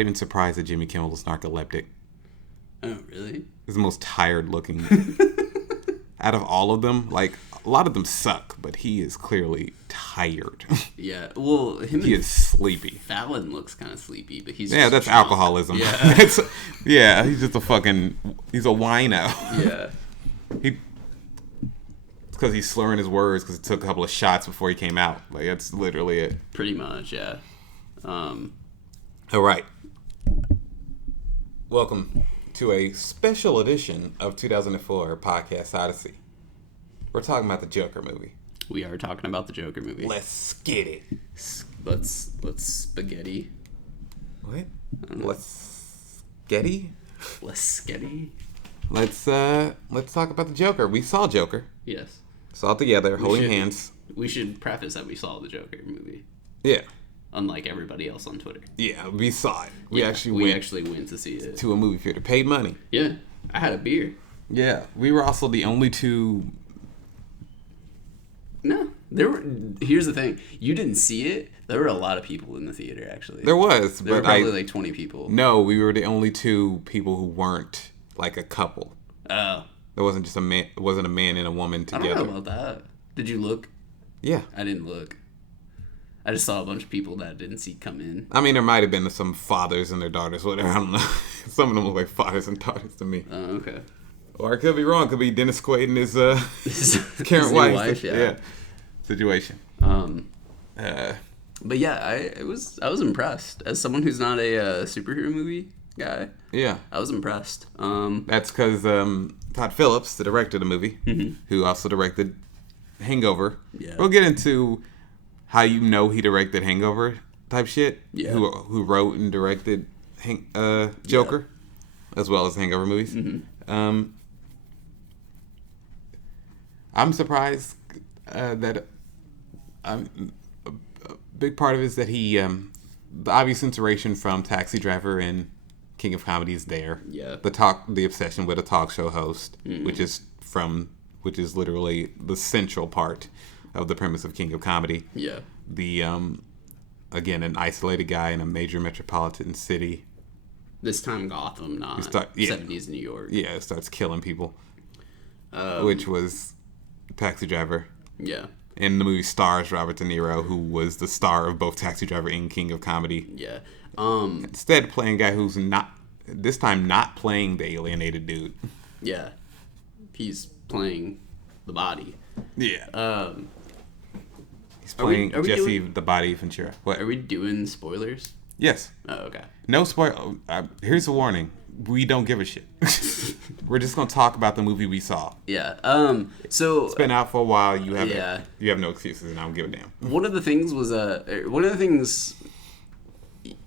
even surprised that Jimmy Kimmel is narcoleptic. Oh, really? He's the most tired looking out of all of them. Like, a lot of them suck, but he is clearly tired. Yeah, well, he is sleepy. Fallon looks kind of sleepy, but he's that's drunk. alcoholism. Yeah. He's just he's a wino. Yeah. It's because he's slurring his words because he took a couple of shots before he came out. Like, that's literally it. Pretty much, yeah. All right. Welcome to a special edition of 2004 Podcast Odyssey. We're talking about the Joker movie. We are talking about the Joker movie. Let's get it. Let's spaghetti. What? Let's sketty? Let's sketty. Let's talk about the Joker. We saw Joker. Yes. Saw it together, holding hands. We should preface that we saw the Joker movie. Yeah. Unlike everybody else on Twitter. Yeah, we saw it. We actually went to see it. To a movie theater. Paid money. Yeah. I had a beer. Yeah. We were also the only two. No. Here's the thing. You didn't see it. There were a lot of people in the theater, actually. There was. There were probably like 20 people. No, we were the only two people who weren't like a couple. Oh. There wasn't just a man. It wasn't a man and a woman together. I don't know about that. Did you look? Yeah. I didn't look. I just saw a bunch of people that didn't see come in. I mean, there might have been some fathers and their daughters, whatever. I don't know. Some of them look like fathers and daughters to me. Oh, okay. Or I could be wrong. It could be Dennis Quaid and his current wife. Yeah. Situation. But yeah, I was impressed. As someone who's not a superhero movie guy. Yeah. I was impressed. That's because Todd Phillips, the director of the movie, who also directed Hangover. Yeah. We'll get into how you know he directed Hangover type shit. Yeah. Who wrote and directed Joker, as well as Hangover movies. Mm-hmm. I'm surprised that a big part of it is that he the obvious inspiration from Taxi Driver and King of Comedy is there. Yeah. The obsession with a talk show host, which is literally the central part of the premise of King of Comedy. Yeah. The again, an isolated guy in a major metropolitan city. This time Gotham, not 70s New York. Yeah, it starts killing people. Which was Taxi Driver. Yeah. And the movie stars Robert De Niro, who was the star of both Taxi Driver and King of Comedy. Yeah. Instead, playing a guy who's not playing the alienated dude. Yeah. He's playing the body. Yeah. He's playing Jesse the Body Ventura. What? Are we doing spoilers? Yes. Oh, okay. No spoil. Here's a warning. We don't give a shit. We're just gonna talk about the movie we saw. Yeah. So it's been out for a while. You have no excuses, and I don't give a damn. One of the things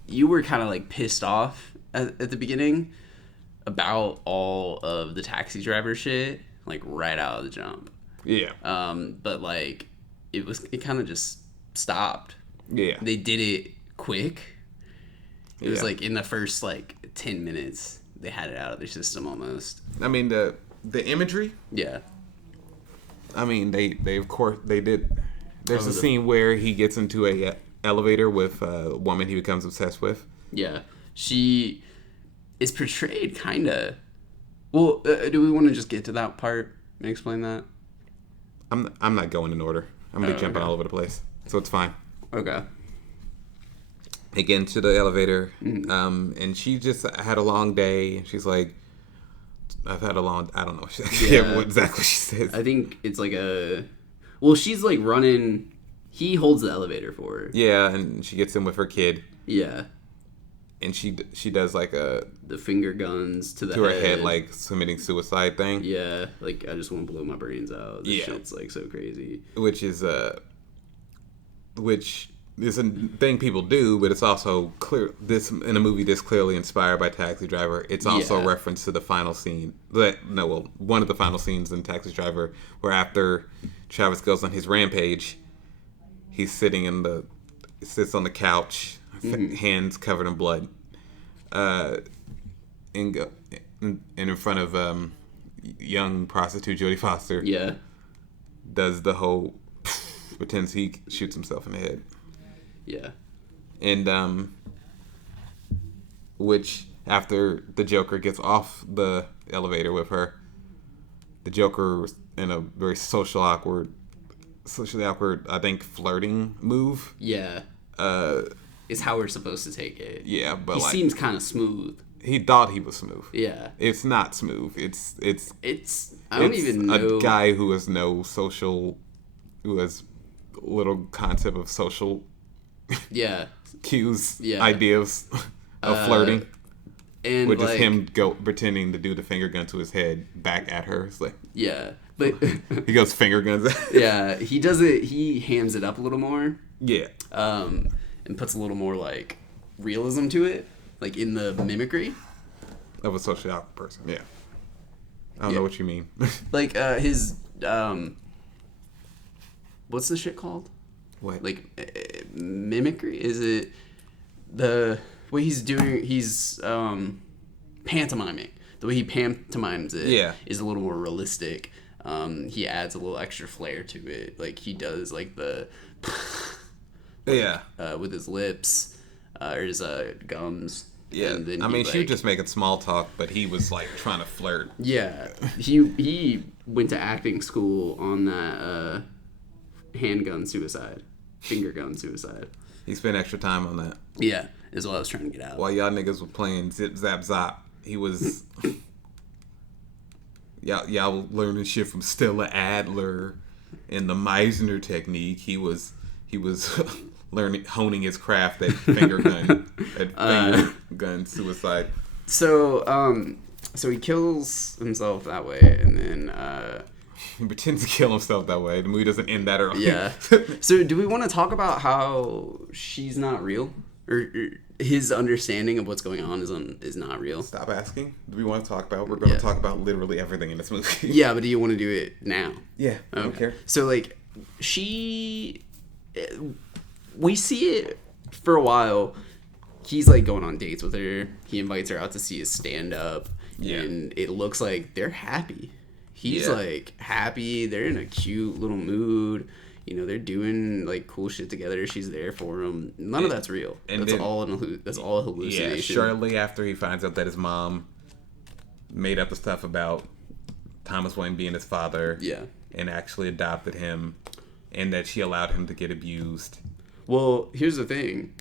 you were kind of like pissed off at the beginning about all of the Taxi Driver shit, like right out of the jump. Yeah. But like it kind of just stopped. Yeah. They did it quick. It was like in the first like 10 minutes they had it out of their system almost. I mean the imagery. Yeah. I mean they of course they did. There's a scene where he gets into a elevator with a woman he becomes obsessed with. Yeah. She is portrayed kind of. Well, do we want to just get to that part and explain that? I'm not going in order. I'm gonna be jumping all over the place, so it's fine. Okay. They get into the elevator, and she just had a long day, and she's like, I've had a long, I don't know. I can't remember what exactly she says. I think it's like well, she's like running, he holds the elevator for her. Yeah, and she gets in with her kid. Yeah. And she does like the finger guns to her head, like committing suicide thing. Yeah, like I just want to blow my brains out. This shit's like so crazy. Which is a thing people do, but it's also clear this in a movie this clearly inspired by Taxi Driver. It's also a reference to the final scene. One of the final scenes in Taxi Driver, where after Travis goes on his rampage, he's sitting sits on the couch. Hands covered in blood, and in front of young prostitute Jodie Foster. Yeah, does the whole pretends he shoots himself in the head. Yeah, and which after the Joker gets off the elevator with her, the Joker was in a very socially awkward, I think, flirting move. Yeah. Is how we're supposed to take it. Yeah, but he seems kind of smooth. He thought he was smooth. Yeah. It's not smooth. I don't even know. A guy who has who has little concept of social cues, ideas of flirting. And which is him pretending to do the finger gun to his head back at her. It's like, but he goes finger guns. He does it. He hams it up a little more. Yeah. And puts a little more like realism to it, like in the mimicry of a socially awkward person. Yeah. I don't know what you mean. Like his what's the shit called? What? Like mimicry? Is it the way he's doing? He's pantomiming. The way he pantomimes it is a little more realistic. He adds a little extra flair to it. Like he does like the with his lips or his gums. Yeah, and then she was just making small talk, but he was like trying to flirt. Yeah, he went to acting school on that finger gun suicide. He spent extra time on that. Yeah, is what I was trying to get out. While y'all niggas were playing Zip Zap Zop, he was y'all learning shit from Stella Adler and the Meisner technique. He was honing his craft at finger gun suicide. So he kills himself that way, and then he pretends to kill himself that way. The movie doesn't end that early. Yeah. So do we want to talk about how she's not real, or his understanding of what's going on is not real? Stop asking. Do we want to talk about? We're going to talk about literally everything in this movie. Yeah, but do you want to do it now? Yeah, I don't care. So like we see it for a while. He's like going on dates with her. He invites her out to see his stand up. Yeah. And it looks like they're happy. He's like happy. They're in a cute little mood. You know, they're doing like cool shit together. She's there for him. None of that's real. And that's all a hallucination. Yeah, shortly after he finds out that his mom made up the stuff about Thomas Wayne being his father. Yeah. And actually adopted him, and that she allowed him to get abused. Well, here's the thing.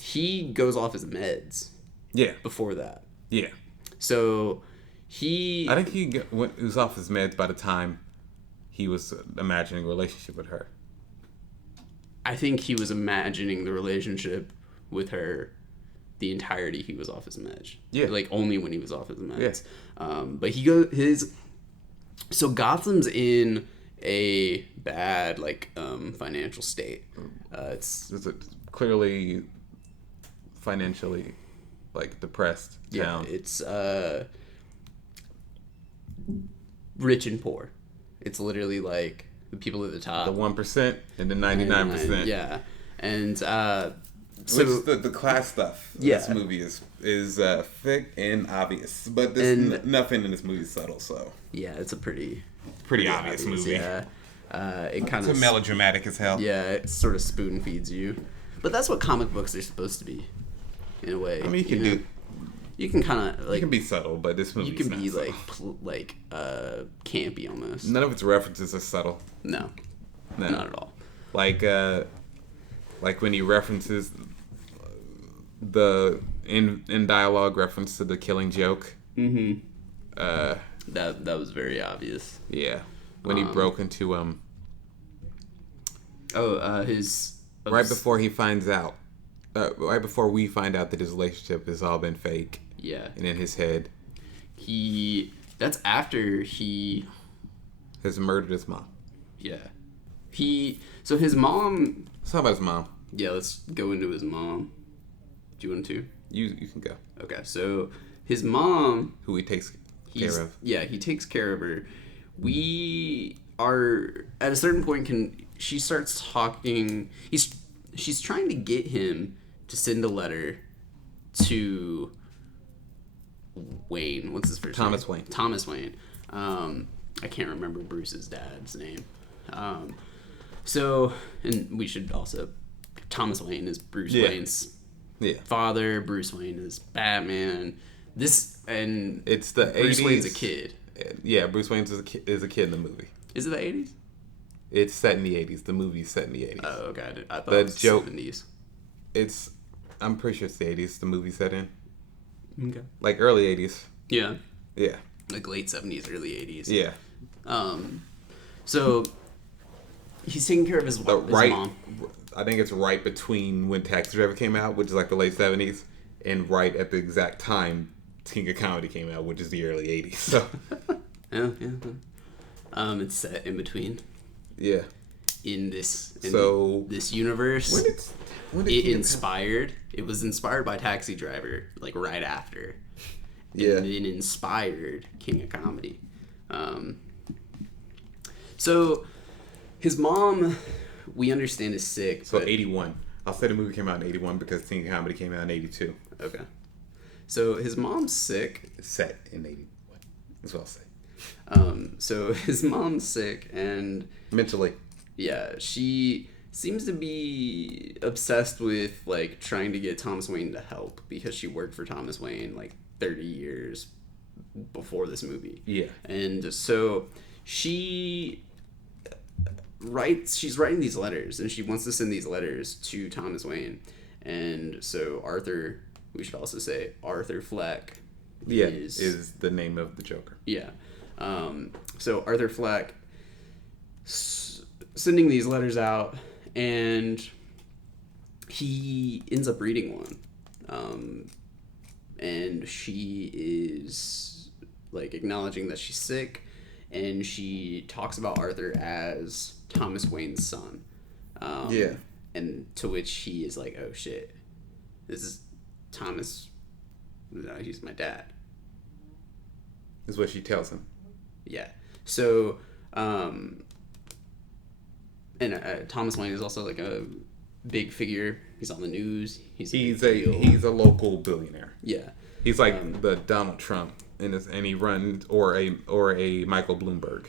He goes off his meds. Yeah. Before that. Yeah. So I think he was off his meds by the time he was imagining a relationship with her. I think he was imagining the relationship with her the entirety he was off his meds. Yeah. Like only when he was off his meds. Yeah. But he goes so Gotham's in a bad financial state. It's clearly financially depressed town. Yeah, it's rich and poor. It's literally like the people at the top, the 1% and the 99%. Yeah, and so the class stuff. Yeah. This movie is thick and obvious, but nothing in this movie is subtle. So yeah, it's a pretty obvious movie. Yeah, it's melodramatic as hell. Yeah, it sort of spoon feeds you, but that's what comic books are supposed to be, in a way. I mean, you can kind of you can be subtle, but this movie you can be campy almost. None of its references are subtle. No, not at all. Like when he references the in dialogue reference to the Killing Joke. Mm-hmm. That was very obvious. Yeah, when he broke into his right before he finds out. Right before we find out that his relationship has all been fake. Yeah. And in his head. That's after he has murdered his mom. Yeah. So his mom. Let's talk about his mom. Yeah, let's go into his mom. Do you want to? You can go. Okay, so his mom. Who he takes care of. Yeah, he takes care of her. We are, at a certain point, she starts talking. She's trying to get him to send a letter to Wayne. What's his first name? Thomas Wayne. I can't remember Bruce's dad's name. So, and we should also, Thomas Wayne is Bruce Wayne's Yeah. father. Bruce Wayne is Batman. It's the Bruce 80s. Wayne's a kid. Yeah, Bruce Wayne is a kid in the movie. Is it the 80s? It's set in the 80s. The movie's set in the 80s. Oh, okay. I thought The it was joke- the 70s. I'm pretty sure it's the 80s. The movie set in Okay. like early 80s. Yeah. Yeah. Like late 70s, early 80s. Yeah. So he's taking care of his mom. I think it's right between when Taxi Driver came out, which is like the late 70s, and right at the exact time King of Comedy came out, which is the early 80s. So Yeah. It's set in between. Yeah. In this universe. When did It was inspired by Taxi Driver, like right after. Yeah. And then inspired King of Comedy. So his mom, we understand, is sick. So 81. I'll say the movie came out in 81 because King of Comedy came out in 82. Okay. So his mom's sick. It's set in 81. That's what I'll say. So his mom's sick, and Mentally. yeah, she seems to be obsessed with like trying to get Thomas Wayne to help because she worked for Thomas Wayne like 30 years before this movie. Yeah. And so she's writing these letters, and she wants to send these letters to Thomas Wayne. And so Arthur, we should also say Arthur Fleck, is the name of the Joker. Yeah. So Arthur Fleck sending these letters out, and he ends up reading one. And she is like acknowledging that she's sick, and she talks about Arthur as Thomas Wayne's son. And to which he is like, oh shit, this is Thomas. No, he's my dad. Is what she tells him. Yeah. So, Thomas Wayne is also like a big figure. He's on the news. He's a local billionaire. Yeah. He's like the Donald Trump, and he runs or a Michael Bloomberg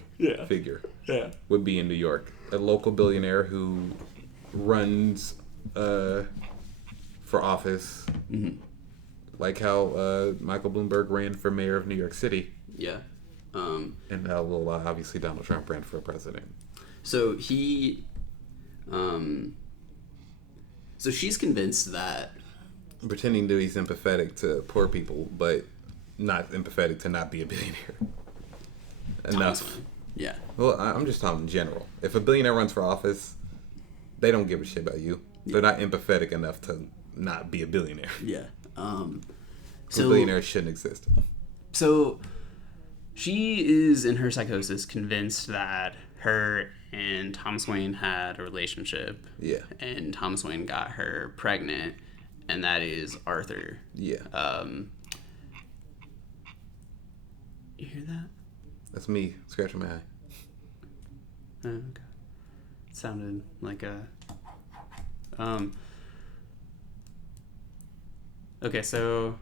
figure. Yeah. Would be in New York, a local billionaire who runs for office, like how Michael Bloomberg ran for mayor of New York City. Yeah. And obviously Donald Trump ran for president. So he, so she's convinced that pretending that he's empathetic to poor people, but not empathetic to not be a billionaire. Enough. Yeah. Well, I'm just talking in general. If a billionaire runs for office, they don't give a shit about you. Yeah. They're not empathetic enough to not be a billionaire. Yeah. So billionaires shouldn't exist. So she is, in her psychosis, convinced that her and Thomas Wayne had a relationship. Yeah. And Thomas Wayne got her pregnant, and that is Arthur. Yeah. You hear that? That's me scratching my eye. Oh, okay. It sounded like a... Okay, so...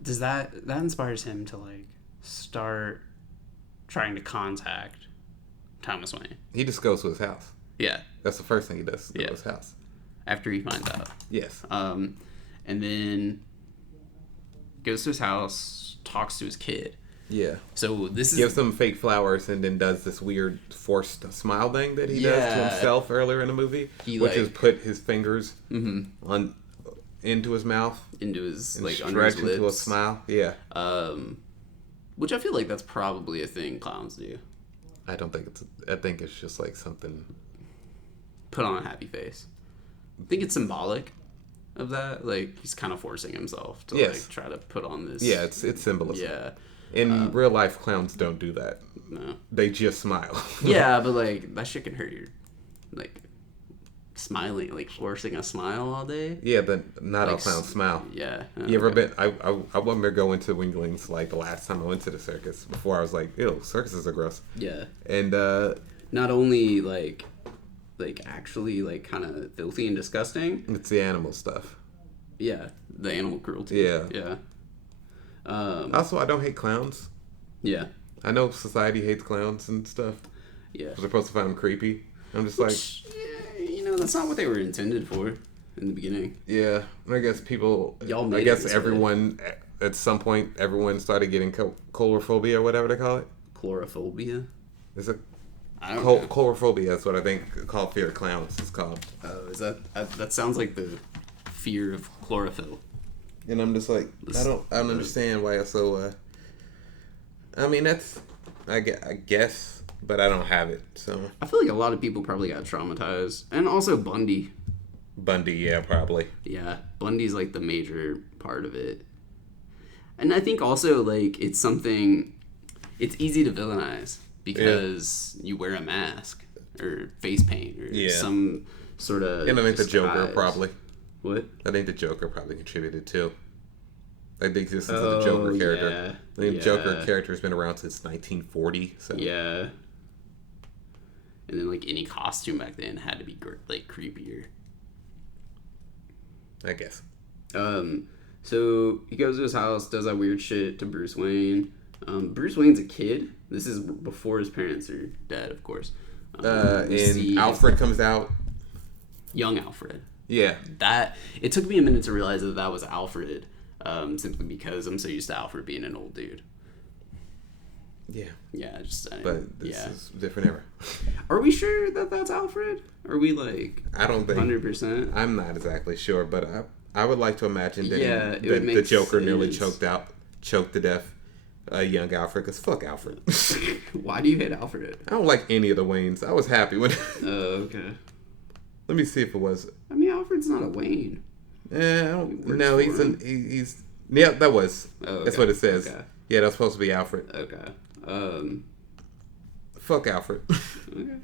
Does that inspires him to like start trying to contact Thomas Wayne? He just goes to his house. Yeah. That's the first thing he does. Go to his house. After he finds out. Yes. And then goes to his house, talks to his kid. Yeah. So this gives them fake flowers and then does this weird forced smile thing that he does to himself earlier in the movie, which is put his fingers on into his mouth, into his and like under his lips, into a smile. Yeah. Which I feel like that's probably a thing clowns do. I don't think I think it's just like something. Put on a happy face. I think it's symbolic of that. Like he's kind of forcing himself to like try to put on this. Yeah, it's symbolism. Yeah. In real life, clowns don't do that. No. They just smile. Yeah, but like that shit can hurt your like smiling, like forcing a smile all day. Yeah, but not all clowns smile. Yeah. You ever been? I remember going to Winglings like the last time I went to the circus. Before I was like, ew, circuses are gross. Yeah. And not only like actually like kind of filthy and disgusting. It's the animal stuff. Yeah, the animal cruelty. Yeah. Yeah. Also, I don't hate clowns. Yeah. I know society hates clowns and stuff. Yeah. They're supposed to find them creepy. I'm just like, that's not what they were intended for in the beginning. Yeah, I guess I guess everyone at some point everyone started getting colorophobia or whatever they call it. Chlorophobia. Is it? I don't know. Colorophobia. That's what I think called fear of clowns is called. Oh, is that sounds like the fear of chlorophyll. And I'm just like, I don't understand why it's so. I mean, that's I guess, but I don't have it. So I feel like a lot of people probably got traumatized, and also Bundy. Bundy, yeah, probably. Yeah, Bundy's like the major part of it, and I think also like it's easy to villainize because you wear a mask or face paint or some sort of. And I think the Joker probably. What? I think the Joker probably contributed too. Like the existence of the Joker character. Yeah. I think the Joker character has been around since 1940. So. Yeah. And then like any costume back then had to be like creepier. I guess. So he goes to his house, does that weird shit to Bruce Wayne. Bruce Wayne's a kid. This is before his parents are dead, of course. And Alfred comes out. Young Alfred. Yeah. It took me a minute to realize that was Alfred, simply because I'm so used to Alfred being an old dude. Yeah. Yeah, but this is a different era. Are we sure that that's Alfred? Are we like? I don't think 100%. I'm not exactly sure, but I would like to imagine that, that the Joker nearly choked to death young Alfred, because fuck Alfred. Why do you hate Alfred? I don't like any of the Waynes. I was happy when. Oh, okay. Let me see if it was. I mean, Alfred's not a Wayne. Yeah, I don't. No, he's. Yeah, that was. Oh, okay. That's what it says. Okay. Yeah, that's supposed to be Alfred. Okay. Fuck Alfred. Okay.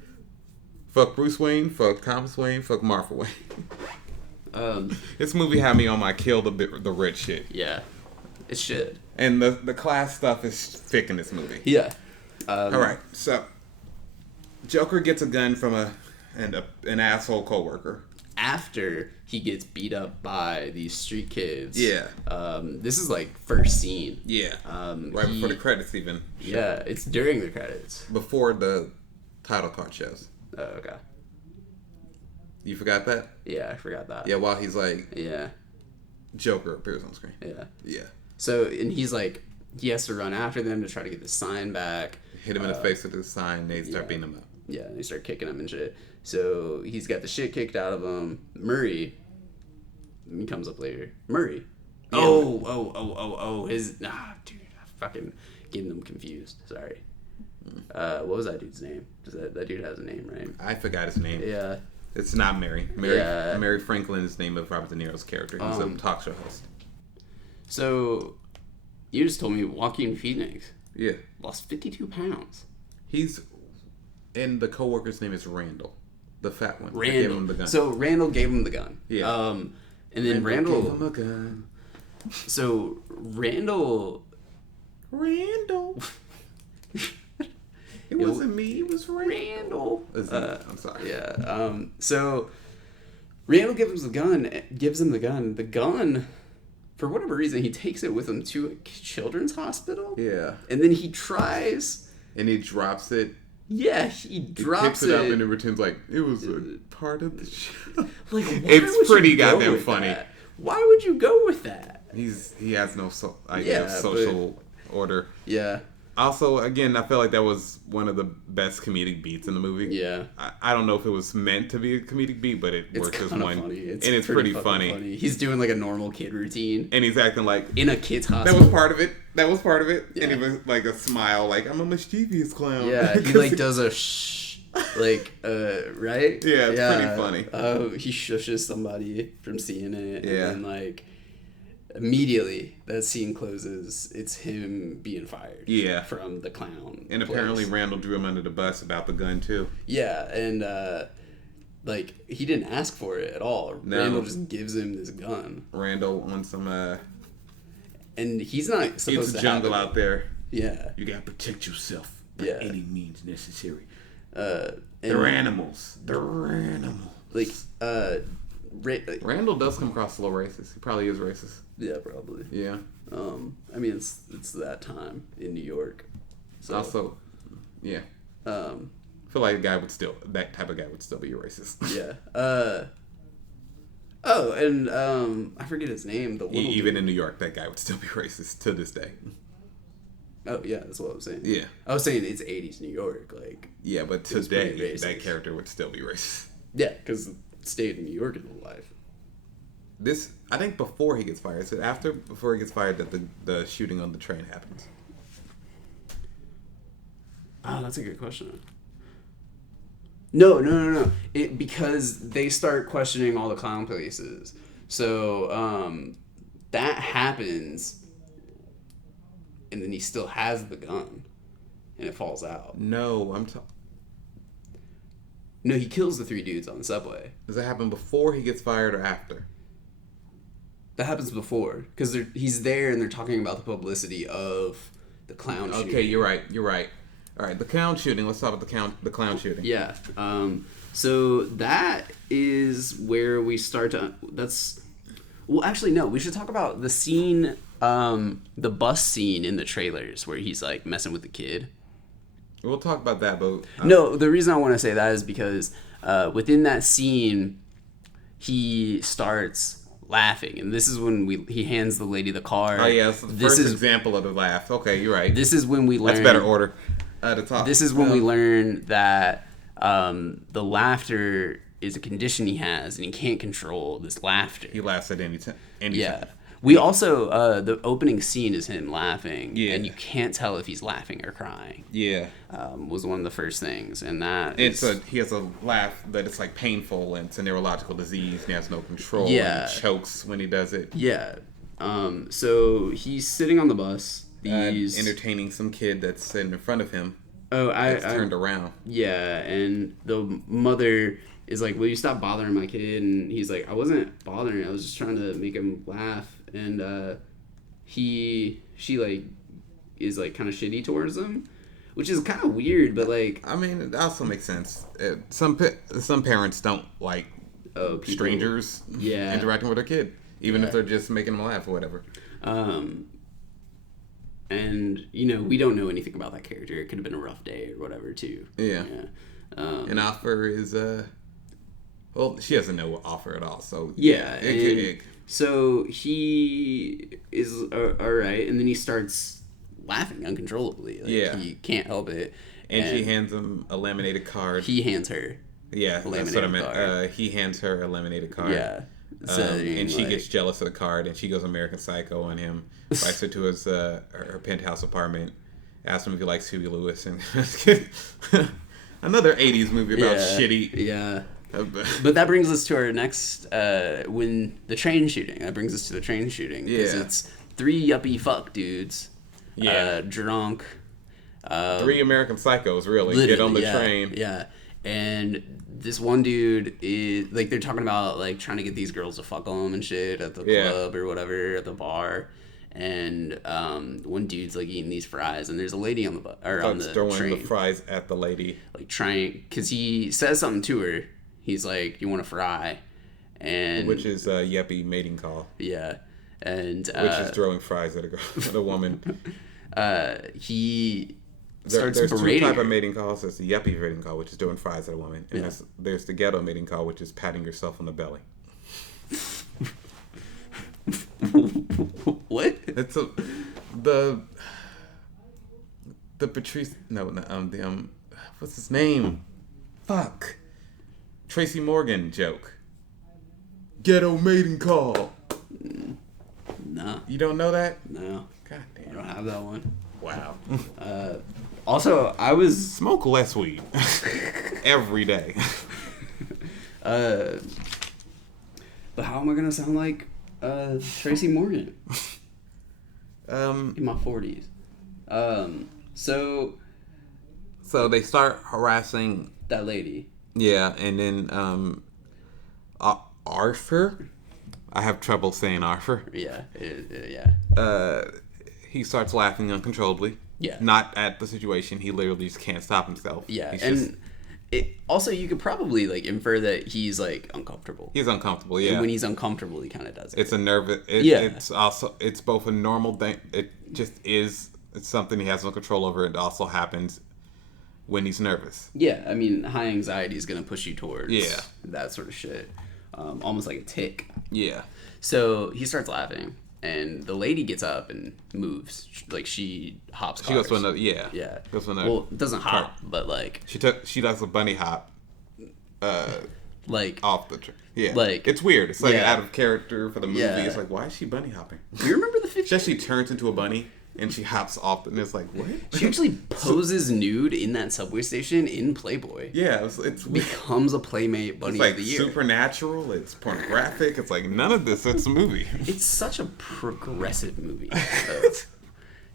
Fuck Bruce Wayne. Fuck Thomas Wayne. Fuck Martha Wayne. This movie had me on my kill the rich shit. Yeah, it should. And the class stuff is thick in this movie. Yeah. All right, so Joker gets a gun from an asshole coworker after he gets beat up by these street kids. Yeah. This is like first scene. Yeah. Right before the credits even. Yeah, it's during the credits. Before the title card shows. Oh, okay. You forgot that? Yeah, I forgot that. Yeah, while he's like... Yeah. Joker appears on screen. Yeah. Yeah. So, and he's like, he has to run after them to try to get the sign back. Hit him in the face with the sign, they start beating him up. Yeah, they start kicking him and shit. So, he's got the shit kicked out of him. Murray, he comes up later. Murray. Yeah. Dude, I fucking getting them confused. Sorry. What was that dude's name? That dude has a name, right? I forgot his name. Yeah. It's not Mary. Mary Franklin is the name of Robert De Niro's character. He's a talk show host. So, you just told me Joaquin Phoenix. Yeah. Lost 52 pounds. And the coworker's name is Randall. The fat one. Randall. Gave him the gun. So, Randall gave him the gun. Yeah. And then Randall gave him a gun. So, Randall. It wasn't me, it was Randall. I'm sorry. Yeah. So Randall gives him the gun. The gun, for whatever reason, he takes it with him to a children's hospital. Yeah. And then he tries. And he drops it. Yeah, he drops it. He picks it up and it pretends like it was a part of the show. Like, it's pretty goddamn funny. That? Why would you go with that? He has no idea of social order. Yeah. Also, again, I feel like that was one of the best comedic beats in the movie. Yeah. I don't know if it was meant to be a comedic beat, but it worked as one. Funny. It's pretty funny. He's doing like a normal kid routine. And he's acting like... in a kid's hospital. That was part of it. Yeah. And he was like a smile, like, I'm a mischievous clown. Yeah, he like does a shh, like, right? Yeah, it's pretty funny. Oh, he shushes somebody from seeing it. Yeah. And then like... immediately that scene closes, it's him being fired. Yeah. From the clown. And apparently Randall drew him under the bus about the gun too. Yeah, and like he didn't ask for it at all. No. Randall just gives him this gun. Randall on some and he's not supposed it's a to jungle have it. out there. Yeah. You gotta protect yourself by any means necessary. They're animals. Like Randall does come across a little racist. He probably is racist. Yeah, probably. Yeah. I mean, it's that time in New York. So, also, yeah. feel like that type of guy would still be a racist. Yeah. Oh, and I forget his name. The even in New York, that guy would still be racist to this day. Oh yeah, that's what I was saying. Yeah, I was saying it's 80s New York, like. Yeah, but today that character would still be racist. Yeah, because stayed in New York his whole life. I think before he gets fired. Is it before he gets fired that the shooting on the train happens? Oh, that's a good question. No. Because they start questioning all the clown places. So that happens, and then he still has the gun, and it falls out. No, No, he kills the 3 dudes on the subway. Does that happen before he gets fired or after? That happens before, because he's there and they're talking about the publicity of the clown shooting. Okay, you're right. All right, the clown shooting. Let's talk about the clown shooting. Yeah. So that is where we start to. Well, actually, no. We should talk about the scene, the bus scene in the trailers where he's like messing with the kid. We'll talk about that, but no. The reason I want to say that is because within that scene, he starts laughing, and this is when he hands the lady the card. Oh yeah, the first example of the laugh. Okay, you're right. This is when we learn. That's better order. To talk. This is when we learn that the laughter is a condition he has, and he can't control this laughter. He laughs at any time. Yeah. We also the opening scene is him laughing, and you can't tell if he's laughing or crying. Yeah, was one of the first things, and that he has a laugh that it's like painful and it's a neurological disease, and he has no control. Yeah, and he chokes when he does it. Yeah. So he's sitting on the bus. Entertaining some kid that's sitting in front of him. Oh, I turned around. Yeah, and the mother is like, "Will you stop bothering my kid?" And he's like, "I wasn't bothering. I was just trying to make him laugh." And she like is like kind of shitty towards him, which is kind of weird. But like, I mean, it also makes sense. Some parents don't like strangers interacting with their kid, even if they're just making them laugh or whatever. And, we don't know anything about that character. It could have been a rough day or whatever, too. Yeah. And Offer is, well, she doesn't know Offer at all, so... Yeah, so he is all right, and then he starts laughing uncontrollably. Like, he can't help it. And she hands him a laminated card. He hands her that's what I meant. He hands her a laminated card. Yeah. And she gets jealous of the card, and she goes American Psycho on him. Invites her to his her penthouse apartment. Asks him if he likes Huey Lewis, and another '80s movie about shitty. Yeah. But that brings us to our next when the train shooting. That brings us to the train shooting because it's 3 yuppie fuck dudes. Drunk. 3 American Psychos really get on the train. Yeah. And this one dude is like, they're talking about like trying to get these girls to fuck them and shit at the club or whatever, at the bar. And one dude's like eating these fries, and there's a lady on the throwing train, the fries at the lady, like trying, because he says something to her. He's like, "You want a fry?" And which is a yuppie mating call. Yeah, and which is throwing fries at a woman. He there's starts berating 2 types her. of mating calls. There's the yuppie mating call, which is doing fries at a woman, and there's the ghetto mating call, which is patting yourself on the belly. What? It's the Patrice what's his name? Fuck. Tracy Morgan joke. Ghetto mating call. No. You don't know that? No. God damn. I don't have that one. Wow. Also, I was smoke less weed every day. But how am I gonna sound like Tracy Morgan? In my 40s. So they start harassing that lady. Yeah, and then Arthur. I have trouble saying Arthur. Yeah. He starts laughing uncontrollably. Yeah. Not at the situation. He literally just can't stop himself. Yeah, also, you could probably like infer that he's like uncomfortable. He's uncomfortable, yeah. And when he's uncomfortable, he kind of does it. It's a nervous. It's both a normal thing. It just is. It's something he has no control over. It also happens when he's nervous. Yeah, I mean, high anxiety is going to push you towards that sort of shit. Almost like a tick. Yeah. So he starts laughing, and the lady gets up and moves. Like, she hops cars. She goes to another, yeah. Goes to another well, it doesn't hop, but, like... She does a bunny hop, like... off the... Yeah. Like... It's weird. It's, like, out of character for the movie. Yeah. It's like, why is she bunny hopping? Do you remember the 50s? She actually turns into a bunny, and she hops off, and it's like, what? She actually poses nude in that subway station in Playboy. Yeah, it's becomes a Playmate Bunny like of the Year. Supernatural, it's pornographic, it's like none of this, it's a movie. It's such a progressive movie.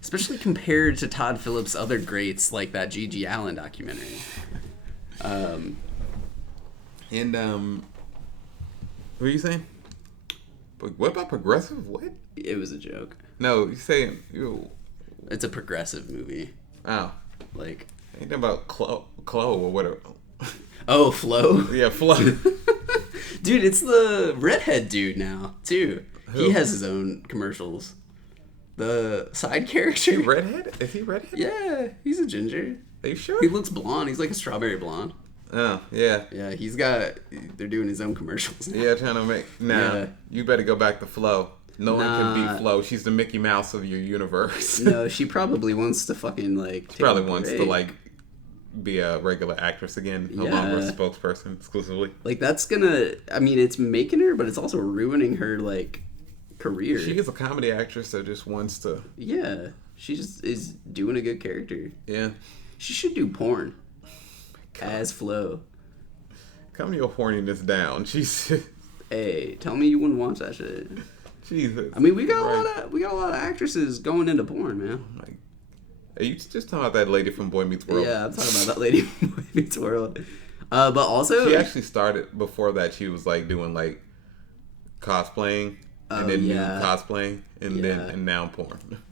Especially compared to Todd Phillips' other greats, like that G.G. Allen documentary. What were you saying? What about progressive? What? It was a joke. No, you're saying... It's a progressive movie. Oh. Like... Ain't that about Chloe or whatever. Oh, Flo? Yeah, Flo. Dude, it's the redhead dude now, too. Who? He has his own commercials. The side character. Is he redhead? Is he redhead? Yeah, he's a ginger. Are you sure? He looks blonde. He's like a strawberry blonde. Oh, yeah. Yeah, they're doing his own commercials now. Yeah, trying to make... Nah, you better go back to Flo. No one can beat Flo. She's the Mickey Mouse of your universe. No, she probably wants to fucking, like... She probably wants to, like, be a regular actress again. No longer a spokesperson exclusively. Like, that's gonna... I mean, it's making her, but it's also ruining her, like, career. She is a comedy actress that just wants to... Yeah. She just is doing a good character. Yeah. She should do porn. As Flo. Calm your horniness down. Jesus. Hey, tell me you wouldn't watch that shit. Jesus. I mean, we got a lot of actresses going into porn, man. Like, are you just talking about that lady from Boy Meets World? Yeah, I'm talking about that lady from Boy Meets World. But also, she actually started before that. She was like doing like cosplaying and then new cosplaying and now porn.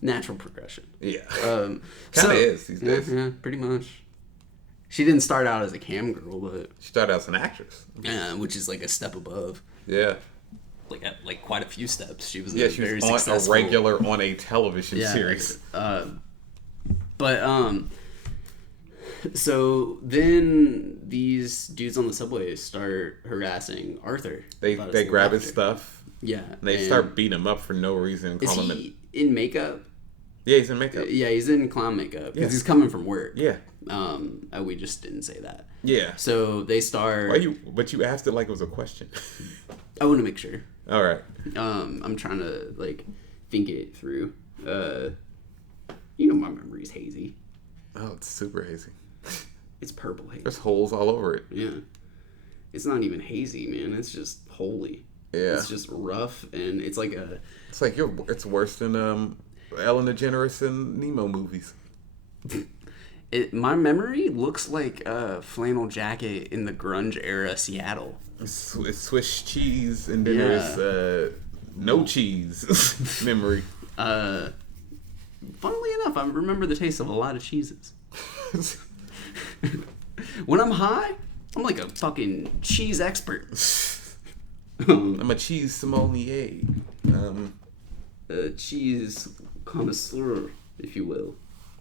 Natural progression. Yeah. Kind of is these days. Yeah, pretty much. She didn't start out as a cam girl, but she started out as an actress. Yeah, which is like a step above. Yeah. Like quite a few steps. She was she was on successful... a regular on a television series. So then these dudes on the subway start harassing Arthur. They grab his stuff. Yeah. And they start beating him up for no reason. Is he in makeup? Yeah, he's in makeup. Yeah, he's in clown makeup because he's coming from work. Yeah. We just didn't say that. Yeah. So they start. But you asked it like it was a question. I want to make sure. All right. I'm trying to like think it through. My memory's hazy. Oh, it's super hazy. It's purple haze. There's holes all over it. Yeah. It's not even hazy, man. It's just holy. Yeah. It's just rough, and it's like it's worse than Ellen DeGeneres and Nemo movies. My memory looks like a flannel jacket in the grunge era Seattle. It's Swiss cheese, and then there's no cheese memory. Funnily enough, I remember the taste of a lot of cheeses. When I'm high, I'm like a fucking cheese expert. I'm a cheese sommelier. A cheese connoisseur, if you will.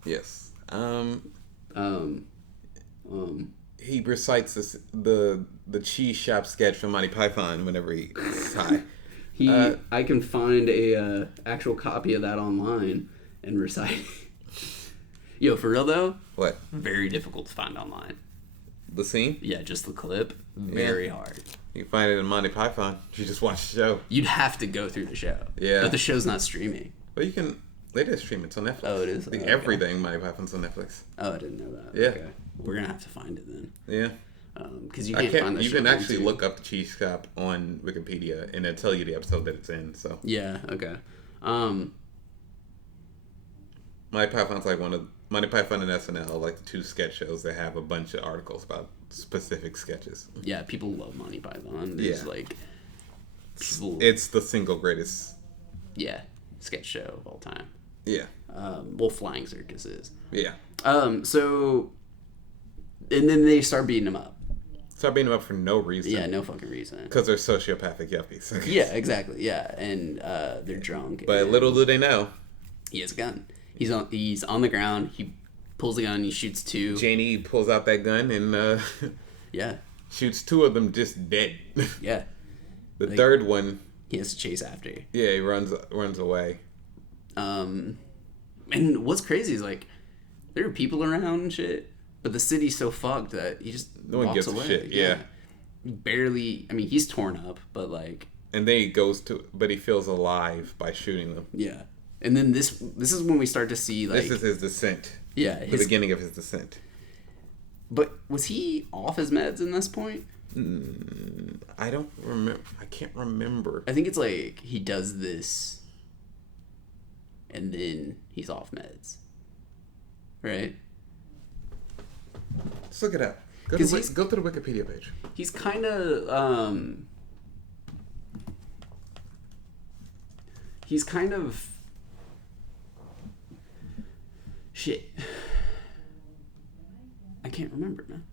Yes. He recites the cheese shop sketch from Monty Python whenever he's high. I can find a actual copy of that online and recite it. Yo, for real though? What? Very difficult to find online. The scene? Yeah, just the clip. Very hard. You can find it in Monty Python. You just watch the show. You'd have to go through the show. Yeah. But the show's not streaming. Well, you can... It is streaming. It's on Netflix. Oh, it is? Everything Monty Python's on Netflix. Oh, I didn't know that. Yeah. Okay. We're going to have to find it then. Yeah. Because you can't find that You show can on actually YouTube. look up the cheese shop on Wikipedia, and it'll tell you the episode that it's in, so... Yeah, okay. Monty Python's like Monty Python and SNL are like the two sketch shows that have a bunch of articles about specific sketches. Yeah, people love Monty Python. Yeah. It's like... It's the single greatest... Yeah, sketch show of all time. Yeah. Flying Circus is. Yeah. So... And then they start beating him up. Start beating him up for no reason. Yeah, no fucking reason. Because they're sociopathic yuppies. Yeah, exactly. Yeah, and they're drunk. But little do they know. He has a gun. He's on the ground. He pulls the gun, he shoots 2. Janie pulls out that gun and yeah, shoots 2 of them just dead. yeah. The third one, he has to chase after. Yeah, he runs away. And what's crazy is like there are people around and shit, but the city's so fucked that he just No one walks gives away. a shit. Yeah. Barely. I mean, he's torn up, but like. And then he goes but he feels alive by shooting them. Yeah. And then this is when we start to see like this is his descent. Yeah, the beginning of his descent. But was he off his meds in this point? I don't remember. I can't remember. I think it's like he does this, and then he's off meds, right? Let's look it up. Go to the Wikipedia page. He's kind of shit. I can't remember, man.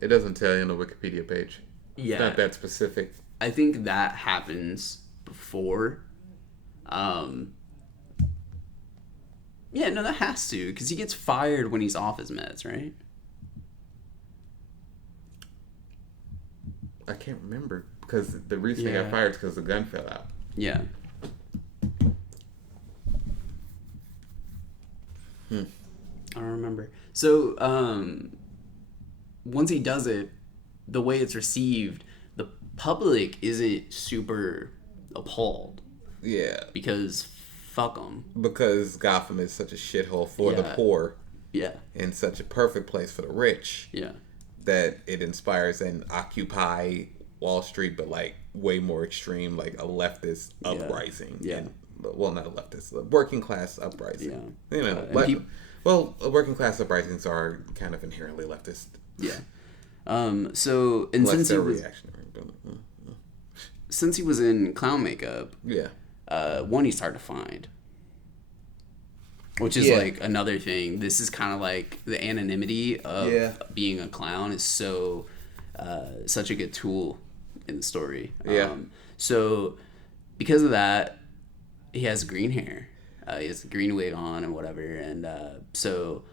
It doesn't tell you on the Wikipedia page. Yeah. It's not that specific. I think that happens before. Yeah, no, that has to, because he gets fired when he's off his meds, right? I can't remember, because the reason he got fired is because the gun fell out. Yeah. I don't remember. So, once he does it, the way it's received, the public isn't super appalled. Yeah. Because fuck them. Because Gotham is such a shithole for the poor. Yeah. And such a perfect place for the rich. Yeah. That it inspires an Occupy Wall Street, but like way more extreme, like a leftist uprising. Yeah. And, well, not a leftist, a working class uprising. Yeah. You know, working class uprisings are kind of inherently leftist. Yeah. So, and unless they're reactionary. Since he was in clown makeup, one, he's hard to find. Which is like another thing. This is kind of like the anonymity of being a clown is so such a good tool in the story. Yeah. So because of that, he has green hair. He has a green wig on and whatever, and so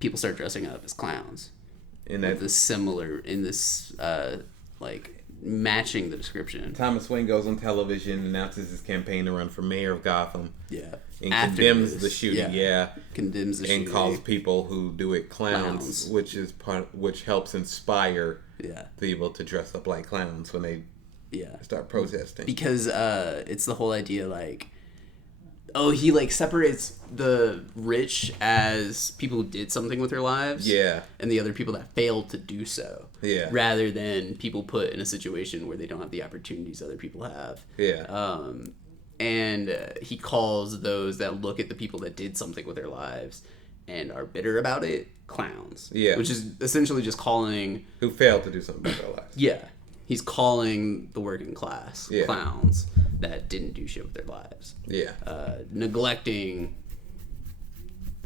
people start dressing up as clowns. In this like matching the description. Thomas Wayne goes on television, announces his campaign to run for mayor of Gotham. Yeah. And condemns the shooting. Yeah. Condemns the shooting. And calls people who do it clowns. which helps inspire people to dress up like clowns when they start protesting. Because it's the whole idea like, he like separates the rich as people who did something with their lives. Yeah. And the other people that failed to do so. Yeah. Rather than people put in a situation where they don't have the opportunities other people have. Yeah. And he calls those that look at the people that did something with their lives and are bitter about it clowns. Yeah. Which is essentially just calling... Who failed to do something with their lives. Yeah. He's calling the working class clowns that didn't do shit with their lives. Yeah. Neglecting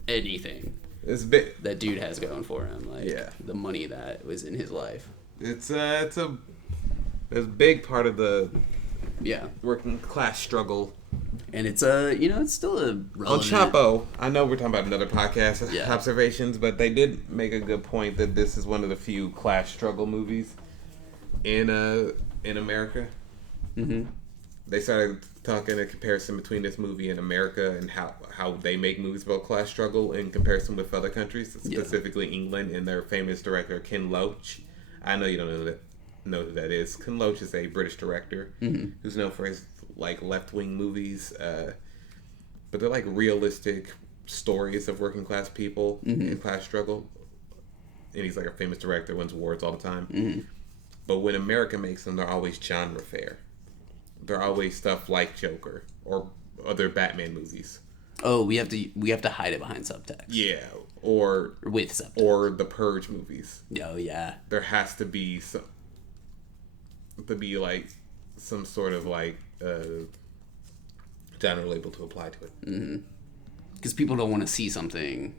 anything that dude has going for him. Like the money that was in his life. It's a big part of the working class struggle. And it's it's still a relevant... On Chapo, I know we're talking about another podcast observations, but they did make a good point that this is one of the few class struggle movies in America. Mm-hmm. They started talking a comparison between this movie and America and how they make movies about class struggle in comparison with other countries, specifically England and their famous director Ken Loach. I know you don't know who that is. Ken Loach is a British director who's known for his like left-wing movies, but they're like realistic stories of working class people in class struggle. And he's like a famous director, wins awards all the time. Mm-hmm. But when America makes them, they're always genre fair. They're always stuff like Joker or other Batman movies. Oh, we have to hide it behind subtext. Yeah, or with subtext. Or the Purge movies. Oh yeah. There has to be some sort of like genre label to apply to it. Mm-hmm. because people don't want to see something.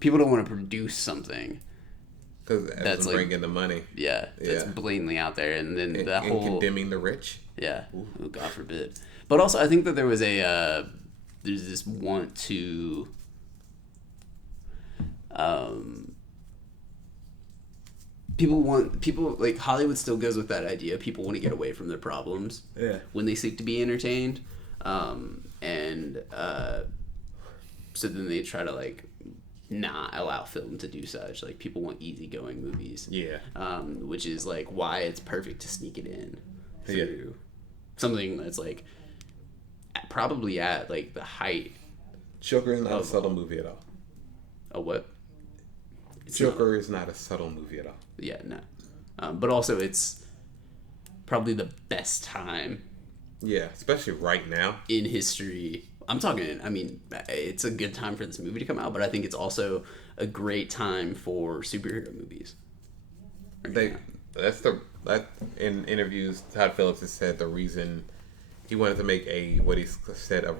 People don't want to produce something. Because that's like, bringing the money. Yeah, that's blatantly out there, and then the whole condemning the rich. Yeah, oh, God forbid. But also, I think that there was there's this want to, people like Hollywood still goes with that idea. People want to get away from their problems. Yeah. When they seek to be entertained, so then they try to like not allow film to do such. Like people want easygoing movies. Yeah. Which is like why it's perfect to sneak it in through something that's like probably at like the height. Joker is not a subtle movie at all. A what? Joker is not a subtle movie at all. Yeah, no. But also it's probably the best time. Yeah, especially right now. In history. I'm talking, I mean, it's a good time for this movie to come out, but I think it's also a great time for superhero movies. In interviews, Todd Phillips has said the reason he wanted to make a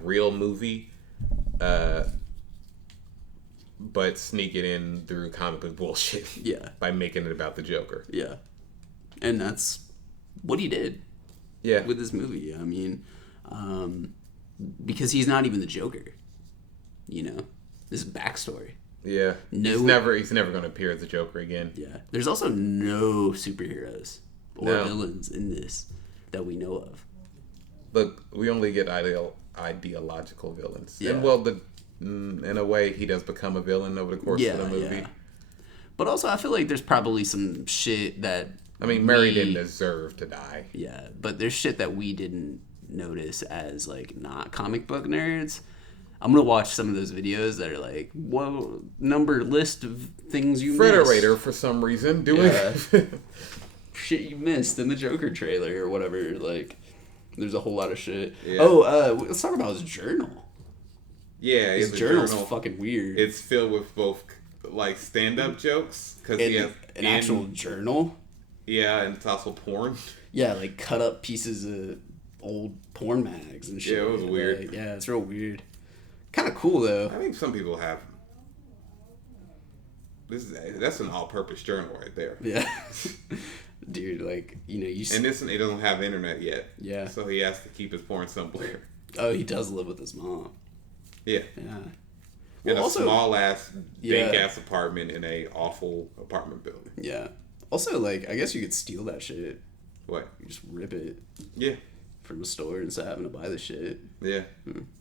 real movie, but sneak it in through comic book bullshit. Yeah. By making it about the Joker. Yeah. And that's what he did. Yeah. With this movie. I mean, because he's not even the Joker. You know? This backstory. Yeah. He's never going to appear as the Joker again. Yeah. There's also no superheroes or villains in this that we know of. Look, we only get ideological villains. Yeah. And in a way, he does become a villain over the course of the movie. Yeah. But also, I feel like there's probably some shit that... I mean, Mary didn't deserve to die. Yeah, but there's shit that we didn't notice as, like, not comic book nerds. I'm gonna watch some of those videos that are like, whoa, list of things you missed. Frederator, for some reason, doing shit you missed in the Joker trailer or whatever. Like, there's a whole lot of shit. Yeah. Let's talk about his journal. Yeah, his journal's fucking weird. It's filled with both, like, stand-up jokes. Cause he has an actual journal? Yeah, and it's also porn. Yeah, like, cut up pieces of old porn mags and shit. Yeah, it was weird. Like, yeah, it's real weird. Kind of cool, though. I think some people have... That's an all-purpose journal right there. Yeah. Dude, like, you know, And this one, he doesn't have internet yet. Yeah. So he has to keep his porn somewhere. Oh, he does live with his mom. Yeah. Yeah. In a small-ass, big-ass apartment in a awful apartment building. Yeah. Also, like, I guess you could steal that shit. What? You just rip it. Yeah. From a store instead of having to buy the shit. Yeah.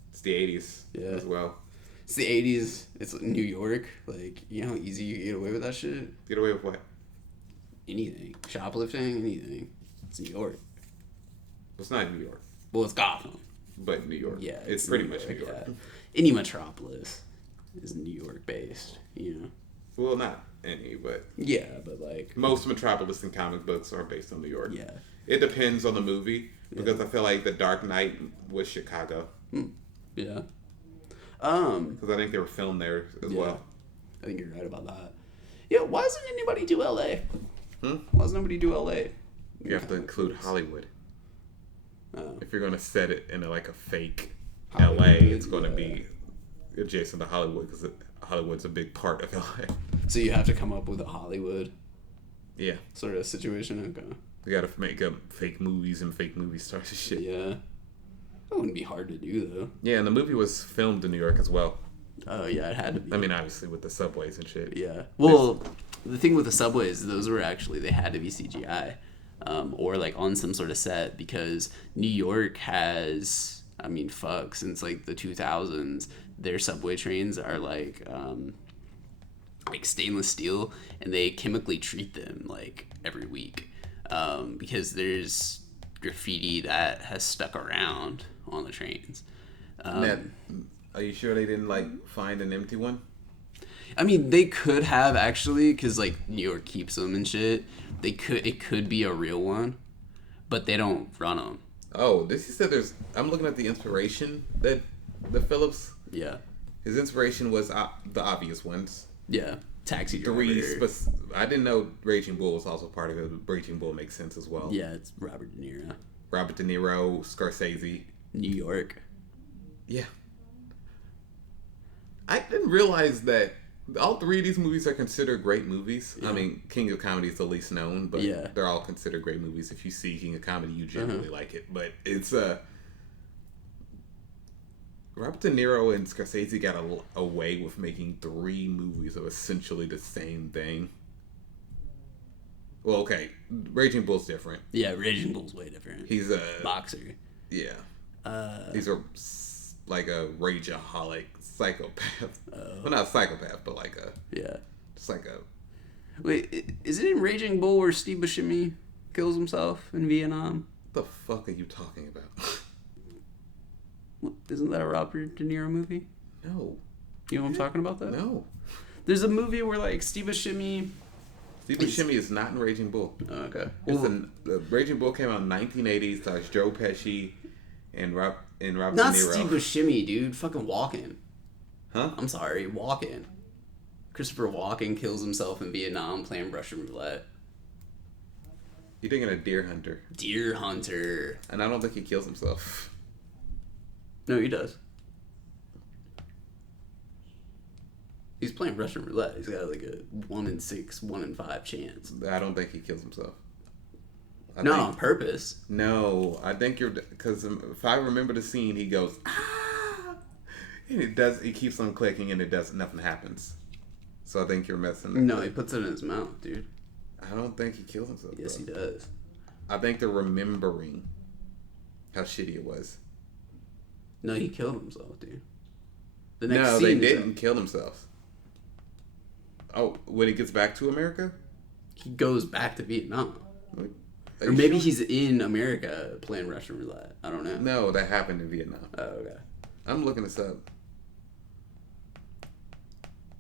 It's the 80s as well. It's the 80s. It's New York. Like, you know how easy you get away with that shit? Get away with what? Anything. Shoplifting, anything. It's New York. It's not New York. Well, it's Gotham. But New York. Yeah. It's pretty much New York. Yeah. Any metropolis is New York based, you know? Well, not any, but... Yeah, but like... Most metropolis and comic books are based on New York. Yeah. It depends on the movie, because I feel like The Dark Knight was Chicago. Yeah. Because I think they were filmed there as well. I think you're right about that. Yeah, why doesn't anybody do LA? Why does nobody do LA? You have to include Hollywood. If you're going to set it in like a fake Hollywood, LA, it's going to be adjacent to Hollywood, because Hollywood's a big part of LA. So you have to come up with a Hollywood sort of situation? Okay. You got to make up fake movies and fake movie stars and shit. Yeah. That wouldn't be hard to do, though. Yeah, and the movie was filmed in New York as well. Oh, yeah, it had to be. I mean, obviously, with the subways and shit. Yeah. Well, the thing with the subways, those were actually, they had to be CGI. Or, like, on some sort of set, because New York has, I mean, since, like, the 2000s, their subway trains are, like stainless steel, and they chemically treat them, like, every week. Because there's graffiti that has stuck around on the trains. Are you sure they didn't like find an empty one? I mean, they could have actually, because like New York keeps them and shit. It could be a real one, but they don't run them. Oh, you said there's. I'm looking at the inspiration that the Phillips. Yeah. His inspiration was the obvious ones. Yeah. Taxi Driver. I didn't know Raging Bull was also part of it. Raging Bull makes sense as well. Yeah, it's Robert De Niro. Robert De Niro, Scorsese. New York. Yeah. I didn't realize that all three of these movies are considered great movies. Yeah. I mean, King of Comedy is the least known, but Yeah. they're all considered great movies. If you see King of Comedy, you generally like it. But it's Robert De Niro and Scorsese got away with making 3 movies of essentially the same thing. Well, okay, Raging Bull's different. Yeah, Raging Bull's way different. He's a boxer. Yeah. He's like a rageaholic psychopath. Well, not a psychopath, but like a Yeah. just like a. Wait, is it in Raging Bull where Steve Buscemi kills himself in Vietnam? What the fuck are you talking about? Isn't that a Robert De Niro movie? No. You know what I'm talking about, though? No. There's a movie where, like, Steve Buscemi... Steve Buscemi is not in Raging Bull. Oh, okay. The Raging Bull came out in 1980. Stars Joe Pesci and Robert De Niro. Not Steve Buscemi, dude. Fucking Walken. Huh? I'm sorry, Walken. Christopher Walken kills himself in Vietnam playing Russian roulette. You're thinking of Deer Hunter. Deer Hunter. And I don't think he kills himself. No, he does. He's playing Russian roulette. He's got like a 1 in 6, 1 in 5 chance. I don't think he kills himself. On purpose. No, I think you're... Because if I remember the scene, he goes, ah! And it keeps on clicking and nothing happens. So I think you're messing. No, he puts it in his mouth, dude. I don't think he kills himself. Yes, he does. I think they're remembering how shitty it was. No, he killed himself, dude. The No, they didn't kill themselves. Oh, when he gets back to America? He goes back to Vietnam. Or maybe he's in America playing Russian roulette. I don't know. No, that happened in Vietnam. Oh, okay. I'm looking this up.